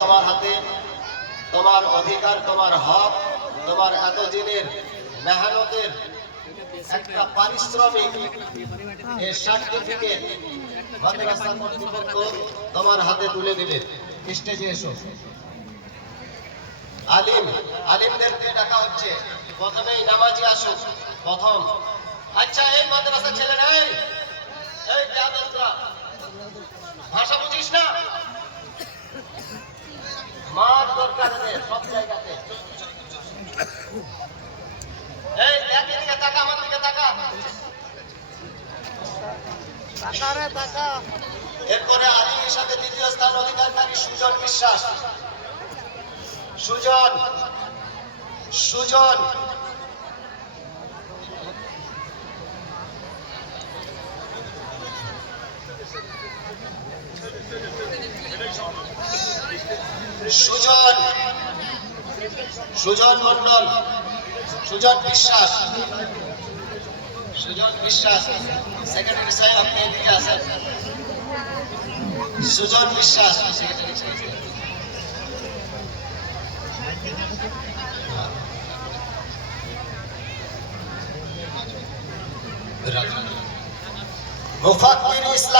তোমার হাতে তোমার অধিকার, তোমার হক, তোমার এতদিনের মেহনতের একটা পারিশ্রমিক এর সার্টিফিকেট মাদ্রাসা কর্তৃপক্ষ তোমার হাতে তুলে দেবে। স্টেজে এসো। আলিমদেরকে ডাকা হচ্ছে। প্রথমেই নামাজি আসুক প্রথম। আচ্ছা, এই মাদ্রাসা ছেলে নাই, এই বেয়াদবরা ভাষা বুঝিস না? মার দরকার নেই সব জায়গাতে। এই এদিকে তাকা, আমার দিকে তাকা। এরপরে আলিম হিসাবে দ্বিতীয় স্থান অধিকারী সুজন বিশ্বাস। সুজন সুজন সুজন সুজন মন্ডল, সুজন বিশ্বাস, সুজন বিশ্বাস। সেক্রেটারি সাহেব আপনি এদিকে আসেন। সুজন বিশ্বাস, সেক্রেটারি সাহেব। মুফাক্কির ইসলাম।